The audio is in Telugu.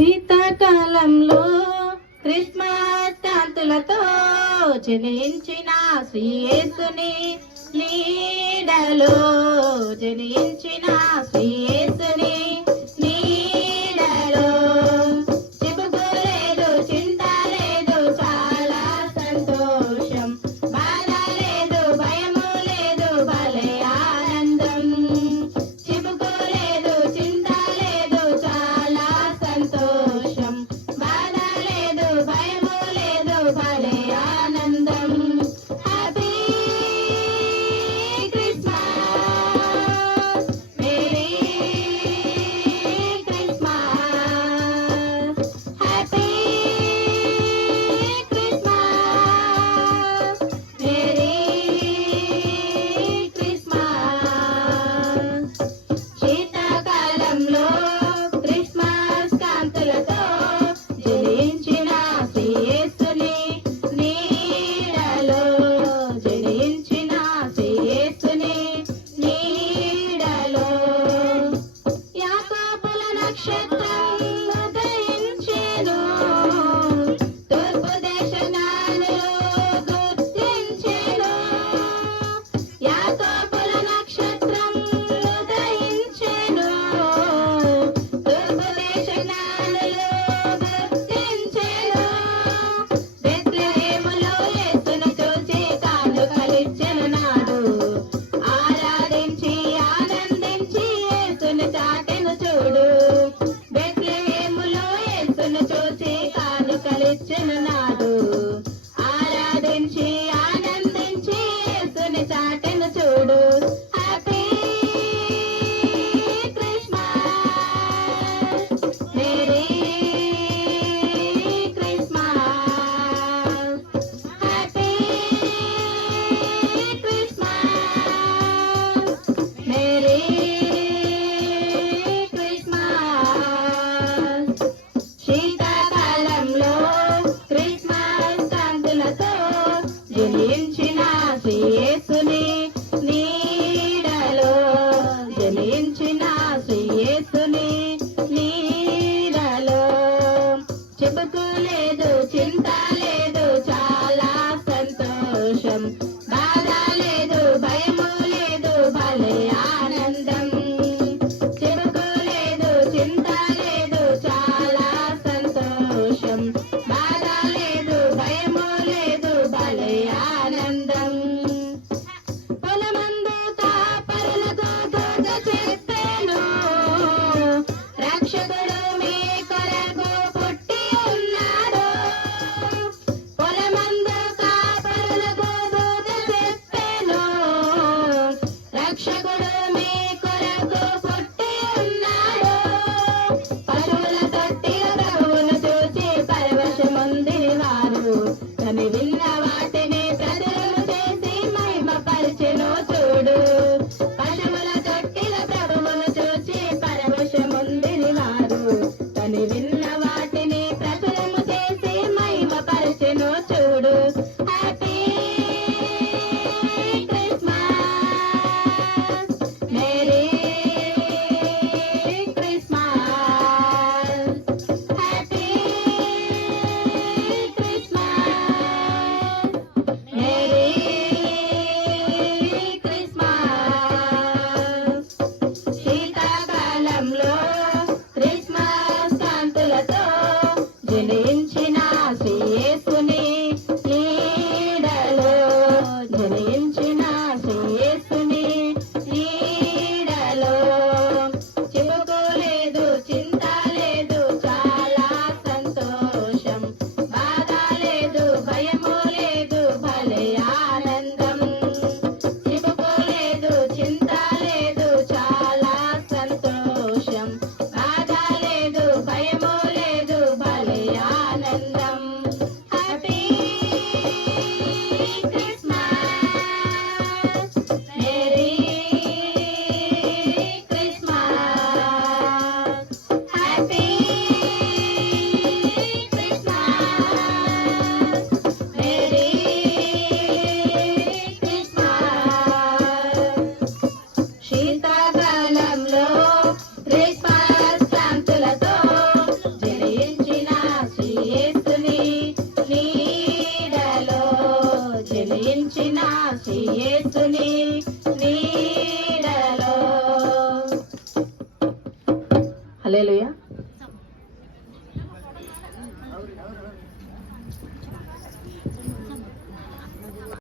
శీతాకాలంలో క్రిస్మస్ కాంతులతో జనించిన శ్రీయేసుని నీడలో జనించిన శ్రీయేసు జలించిన శ్రేయసుని నీడలో జలించిన శ్రేయసుని నీడలో. చెబుతూ చింత లేదు చాలా సంతోషం. బాధ లేదు భయము లేదు భలే ఆనందం. Marte. జనించిన శేసుని నీడలో జనించిన శేసుని నీడలో హలే